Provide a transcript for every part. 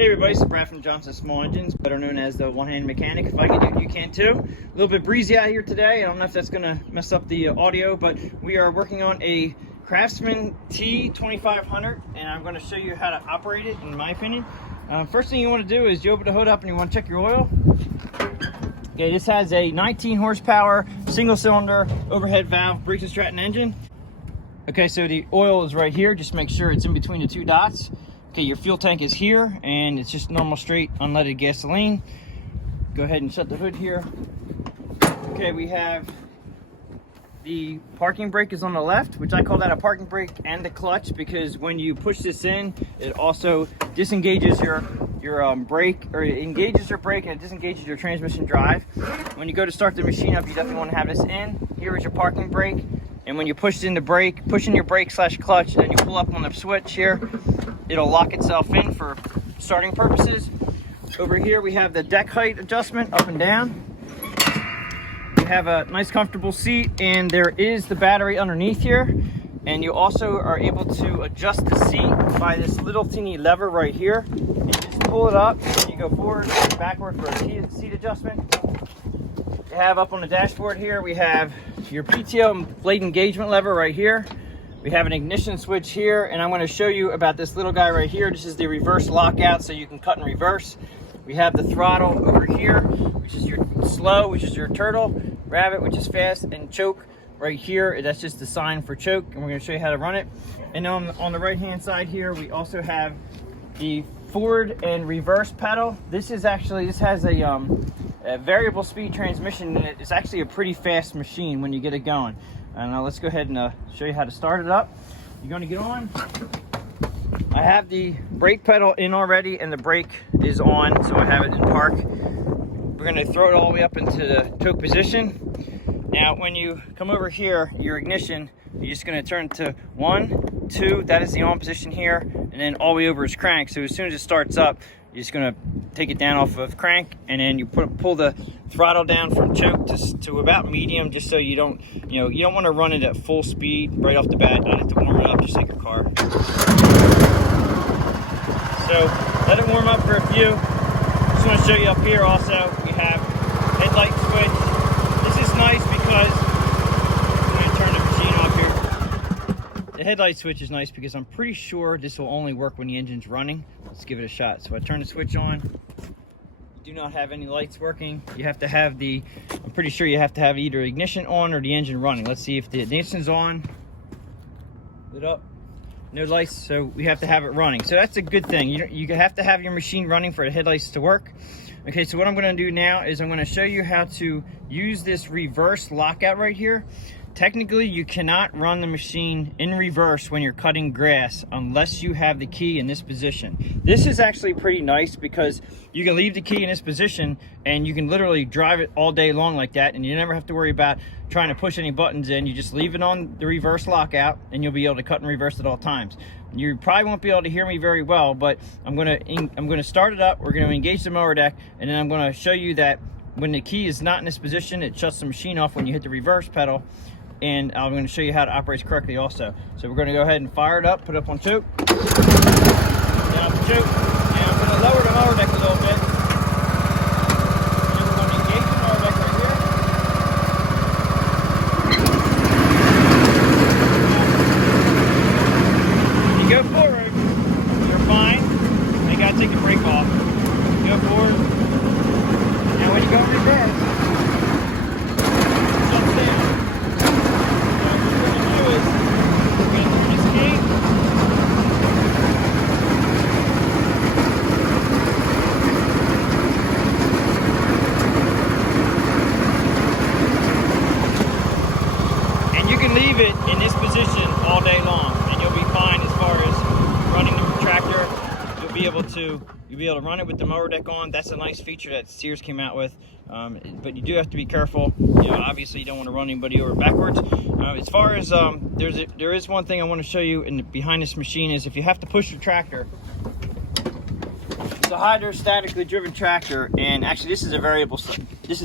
Hey everybody, it's Brad from Johnson Small Engines, better known as the one-hand mechanic. If I can do it, you can too. A little bit breezy out here today. I don't know if that's going to mess up the audio, but we are working on a Craftsman T2500, and I'm going to show you how to operate it, in my opinion. First thing you want to do is you open the hood up and you want to check your oil. Okay, this has a 19 horsepower, single cylinder, overhead valve, Briggs & Stratton engine. Okay, so the oil is right here. Just make sure it's in between the two dots. Okay, your fuel tank is here, and it's just normal straight unleaded gasoline. Go ahead and shut the hood here. Okay, we have the parking brake is on the left, which I call that a parking brake and a clutch, because when you push this in, it also disengages your brake, or it engages your brake and it disengages your transmission drive. When you go to start the machine up, you definitely want to have this in. Here is your parking brake, and when you push in the brake, push in your brake / clutch, and you pull up on the switch here, it'll lock itself in for starting purposes. Over here we have the deck height adjustment up and down. You have a nice comfortable seat, and there is the battery underneath here. And you also are able to adjust the seat by this little teeny lever right here. And you just pull it up, and you go forward and backward for a seat adjustment. You have up on the dashboard here, we have your PTO blade engagement lever right here. We have an ignition switch here, and I'm going to show you about this little guy right here. This is the reverse lockout, so you can cut and reverse. We have the throttle over here, which is your slow, which is your turtle, rabbit, which is fast, and choke right here. That's just the sign for choke, and we're going to show you how to run it. And on the right hand side here, we also have the forward and reverse pedal. This has a variable speed transmission in it. It's actually a pretty fast machine when you get it going. And now let's go ahead and show you how to start it up. You're going to get on. I have the brake pedal in already, and the brake is on, so I have it in park. We're going to throw it all the way up into the choke position. Now when you come over here, your ignition, you're just going to turn to 1, 2, that is the on position here, and then all the way over is crank. So as soon as it starts up, you're just going to take it down off of crank, and then you pull the throttle down from choke to about medium, just so you don't want to run it at full speed right off the bat. Not have to warm it up just like your car. So let it warm up for a few. Just want to show you up here also, we have headlight switch. This is nice because I'm going to turn the machine off here. The headlight switch is nice because I'm pretty sure this will only work when the engine's running. Let's give it a shot. So I turn the switch on. You do not have any lights working. You have to have I'm pretty sure you have to have either ignition on or the engine running. Let's see if the ignition's on. Lit up. No lights, so we have to have it running. So that's a good thing. You have to have your machine running for the headlights to work. Okay, so what I'm going to do now is I'm going to show you how to use this reverse lockout right here. Technically, you cannot run the machine in reverse when you're cutting grass unless you have the key in this position. This is actually pretty nice because you can leave the key in this position and you can literally drive it all day long like that, and you never have to worry about trying to push any buttons in. You just leave it on the reverse lockout and you'll be able to cut and reverse at all times. You probably won't be able to hear me very well, but I'm going to start it up. We're going to engage the mower deck, and then I'm going to show you that when the key is not in this position, it shuts the machine off when you hit the reverse pedal. And I'm going to show you how to operate correctly also. So we're going to go ahead and fire it up, put it up on choke. Down off the choke. And I'm going to lower the mower deck a little bit. And then we're going to engage the mower deck right here. When you go forward, you're fine. You got to take the brake off. Go forward. Now when you go in reverse, it shuts down. Leave it in this position all day long, and you'll be fine as far as running the tractor. You'll be able to run it with the mower deck on. That's a nice feature that Sears came out with, but you do have to be careful. Obviously you don't want to run anybody over backwards. As far as there is one thing I want to show you behind this machine is if you have to push your tractor. It's a hydrostatically driven tractor, and actually this is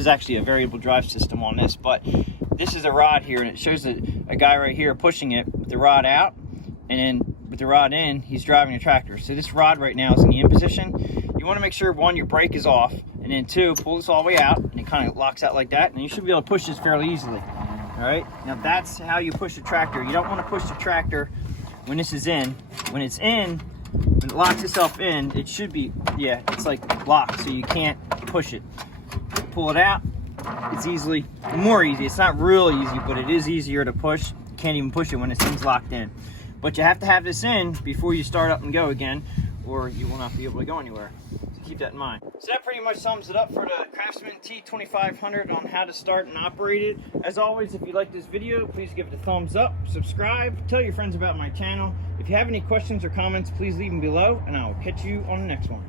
actually a variable drive system on this, but this is a rod here, and it shows a guy right here pushing it with the rod out, and then with the rod in, he's driving a tractor. So this rod right now is in the in position. you want to make sure, one, your brake is off, and then two, pull this all the way out, and it kind of locks out like that, and you should be able to push this fairly easily. All right, now that's how you push the tractor. You don't want to push the tractor when this is in. When it's in, when it locks itself in, it should be, yeah, it's like locked, so you can't push it. Pull it out, it's more easy. It's not real easy, but it is easier to push. You can't even push it when this thing's locked in. But you have to have this in before you start up and go again, or you will not be able to go anywhere. So keep that in mind. So that pretty much sums it up for the Craftsman T2500 on how to start and operate it. As always, if you like this video, please give it a thumbs up, subscribe, tell your friends about my channel. If you have any questions or comments, please leave them below, and I will catch you on the next one.